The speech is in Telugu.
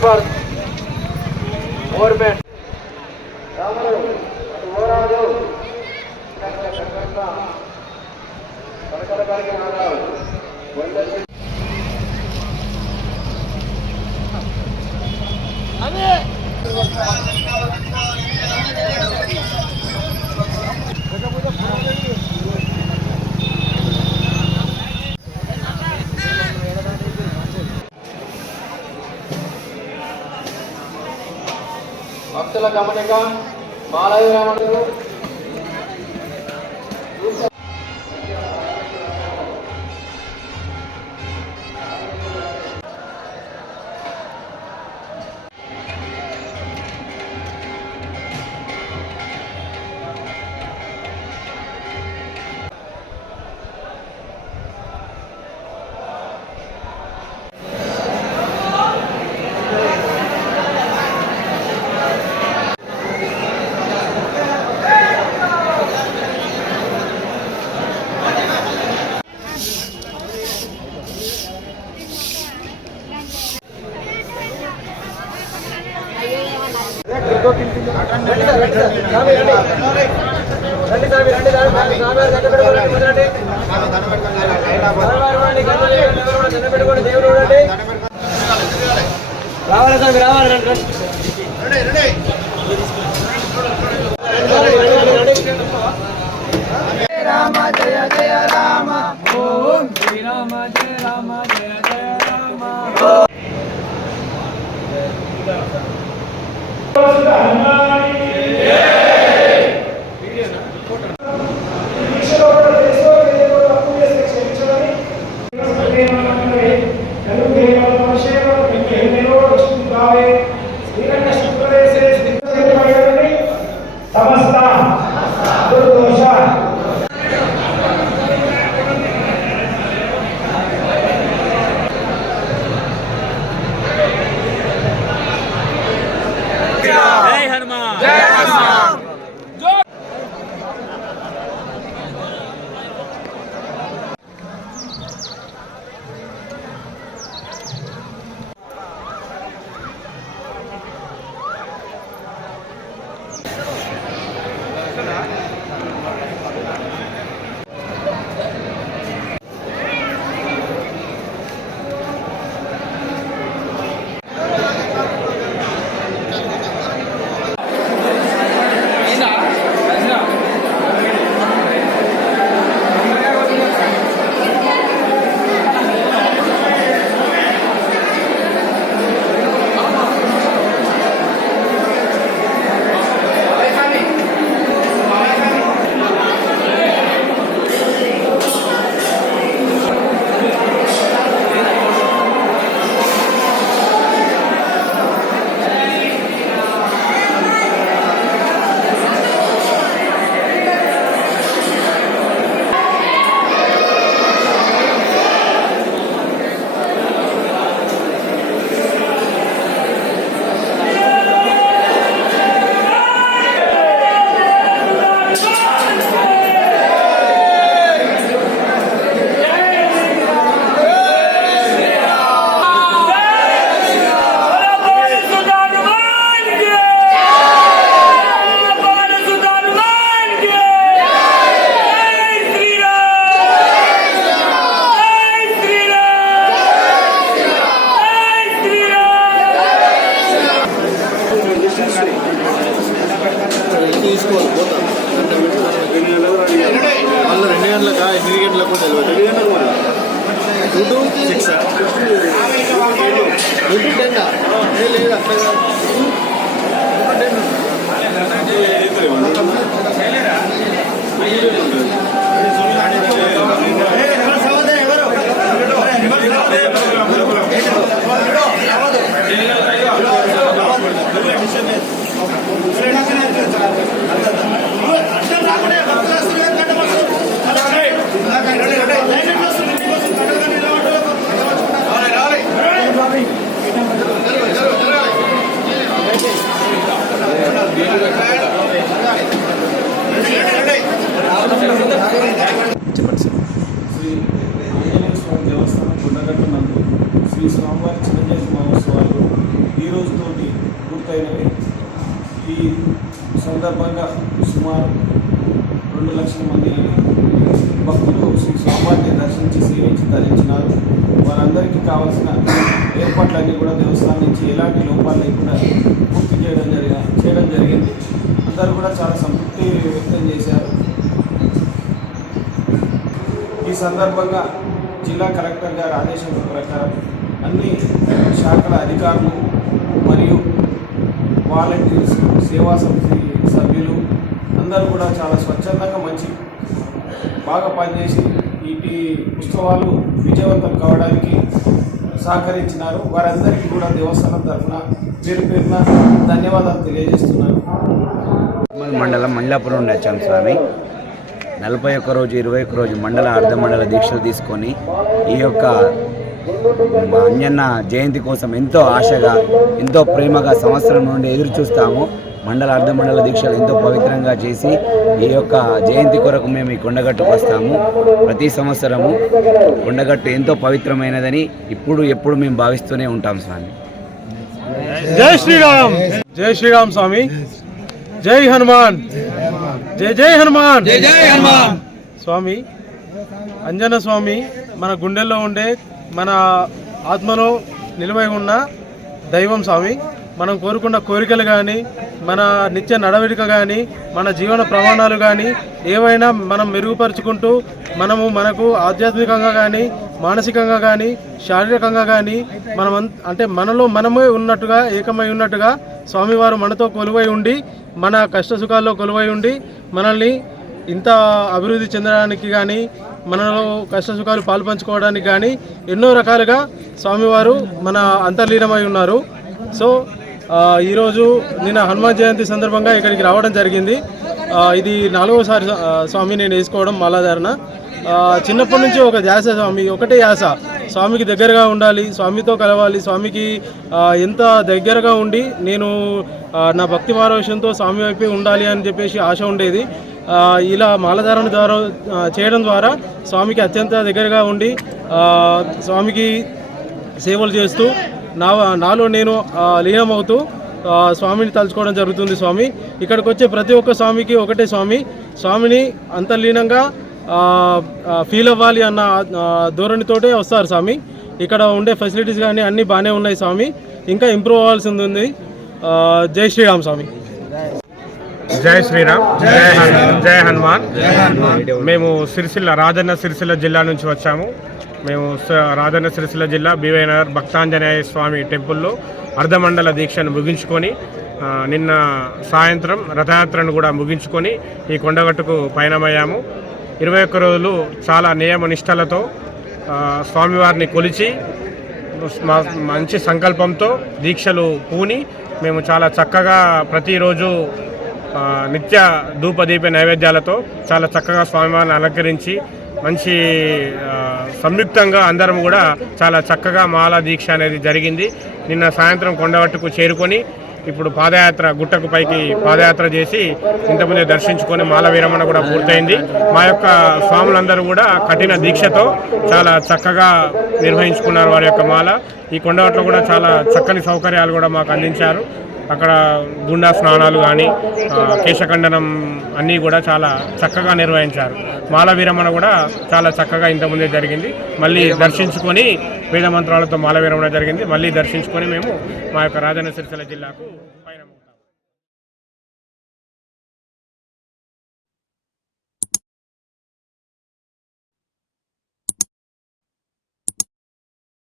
ఫర్ గవర్నమెంట్ భక్తుల గమనిక బాలయ్య రామగారు రామ జయ జయ రామ ఓం శ్రీ రామ జయ రామ జయ జయ రామ శ్రీ స్వామివారి చిరంజీవి మహోత్సవాలు ఈ రోజుతోటి పూర్తయినవి. ఈ సందర్భంగా సుమారు 2 లక్షల మంది భక్తులు శ్రీ స్వామివారిని దర్శించి సేవించి ధరించినారు. వారందరికీ కావాల్సిన ఏర్పాట్లన్నీ కూడా దేవస్థానం నుంచి ఎలాంటి లోపాలు లేకుండా పూర్తి చేయడం జరిగింది. అందరూ కూడా చాలా సంతృప్తి వ్యక్తం చేశారు. ఈ సందర్భంగా జిల్లా కలెక్టర్ గారి ఆదేశం ప్రకారం అన్ని శాఖల అధికారులు మరియు వాలంటీర్స్, సేవా సమితి సభ్యులు అందరూ కూడా చాలా స్వచ్ఛందంగా బాగా పనిచేసి ఈ ఉత్సవాలు విజయవంతం కావడానికి సహకరించినారు. వారందరికీ కూడా దేవస్థానం తరఫున పేరున ధన్యవాదాలు తెలియజేస్తున్నాను. మండలం మండలాపురం నుండి వచ్చాము స్వామి. 41 రోజు 21 రోజు మండల అర్ధమండల దీక్షలు తీసుకొని ఈ యొక్క అంజన్న జయంతి కోసం ఎంతో ఆశగా, ఎంతో ప్రేమగా సంవత్సరం నుండి ఎదురు చూస్తాము. మండల అర్ధమండల దీక్షలు ఎంతో పవిత్రంగా చేసి ఈ యొక్క జయంతి కొరకు మేము ఈ కొండగట్టుకు వస్తాము. ప్రతి సంవత్సరము కొండగట్టు ఎంతో పవిత్రమైనదని ఎప్పుడు మేము భావిస్తూనే ఉంటాం స్వామి. జై శ్రీరామ్. జై శ్రీరామ్ స్వామి. జై హనుమాన్. జై జై హనుమాన్. జై జై హనుమాన్. స్వామి అంజన్న స్వామి మన గుండెల్లో ఉండే, మన ఆత్మలో నిలువై ఉన్న దైవం స్వామి. మనం కోరుకున్న కోరికలు కానీ, మన నిత్య నడవడిక కానీ, మన జీవన ప్రమాణాలు కానీ ఏవైనా మనం మెరుగుపరుచుకుంటూ మనకు ఆధ్యాత్మికంగా కానీ, మానసికంగా కానీ, శారీరకంగా కానీ అంటే మనలో మనమే ఉన్నట్టుగా, ఏకమై ఉన్నట్టుగా స్వామివారు మనతో కొలువై ఉండి, మన కష్ట సుఖాల్లో కొలువై ఉండి మనల్ని ఇంత అభివృద్ధి చెందడానికి కానీ, మనలో కష్ట సుఖాలు పాల్పంచుకోవడానికి కానీ ఎన్నో రకాలుగా స్వామివారు మన అంతర్లీనమై ఉన్నారు. సో ఈరోజు నిన్న హనుమాన్ జయంతి సందర్భంగా ఇక్కడికి రావడం జరిగింది. ఇది 4వసారి స్వామి నేను వేసుకోవడం మాలాధారణ. చిన్నప్పటి నుంచి ఒక ధ్యాస స్వామి, ఒకటే యాస, స్వామికి దగ్గరగా ఉండాలి, స్వామితో కలవాలి, స్వామికి ఎంత దగ్గరగా ఉండి నేను నా భక్తి పారవశ్యంతో స్వామి వైపే ఉండాలి అని చెప్పేసి ఆశ ఉండేది. ఇలా మాలధారణ ద్వారా చేయడం ద్వారా స్వామికి అత్యంత దగ్గరగా ఉండి స్వామికి సేవలు చేస్తూ నాలో నేను లీనమవుతూ స్వామిని తలుచుకోవడం జరుగుతుంది. స్వామి ఇక్కడికి వచ్చే ప్రతి ఒక్క స్వామికి ఒకటే స్వామిని అంతర్లీనంగా ఫీల్ అవ్వాలి అన్న ధోరణితోటే వస్తారు స్వామి. ఇక్కడ ఉండే ఫెసిలిటీస్ కానీ అన్నీ బాగానే ఉన్నాయి స్వామి, ఇంకా ఇంప్రూవ్ అవ్వాల్సింది ఉంది. జై శ్రీరామ్ స్వామి. జై శ్రీరామ్. జై హనుమాన్. మేము రాజన్న సిరిసిల్ల జిల్లా నుంచి వచ్చాము. మేము రాజన్న సిరిసిల్ల జిల్లా బీవై నగర్ భక్తాంజనేయ స్వామి టెంపుల్లో అర్ధమండల దీక్షను ముగించుకొని నిన్న సాయంత్రం రథయాత్రను కూడా ముగించుకొని ఈ కొండగట్టుకు పయనమయ్యాము. 21 రోజులు చాలా నియమ నిష్టలతో స్వామివారిని కొలిచి మంచి సంకల్పంతో దీక్షలు పూని మేము చాలా చక్కగా ప్రతిరోజు నిత్య ధూపదీప నైవేద్యాలతో చాలా చక్కగా స్వామివారిని అలంకరించి మంచి సంయుక్తంగా అందరం కూడా చాలా చక్కగా మాల దీక్ష అనేది జరిగింది. నిన్న సాయంత్రం కొండగట్టుకు చేరుకొని ఇప్పుడు గుట్టకు పైకి పాదయాత్ర చేసి ఇంతకుముందే దర్శించుకొని మాల విరమణ కూడా పూర్తయింది. మా యొక్క స్వాములందరూ కూడా కఠిన దీక్షతో చాలా చక్కగా నిర్వహించుకున్నారు వారి యొక్క మాల. ఈ కొండగట్టులో కూడా చాలా చక్కని సౌకర్యాలు కూడా మాకు అందించారు. అక్కడ గుండా స్నానాలు కానీ, కేశఖండనం అన్నీ కూడా చాలా చక్కగా నిర్వహించారు. మాల విరమణ కూడా చాలా చక్కగా ఇంతకుముందే జరిగింది. మళ్ళీ దర్శించుకొని వేద మంత్రాలతో మాల విరమణ జరిగింది. మళ్ళీ దర్శించుకొని మేము మా యొక్క రాజన్న సిరిసిల్ల జిల్లాకు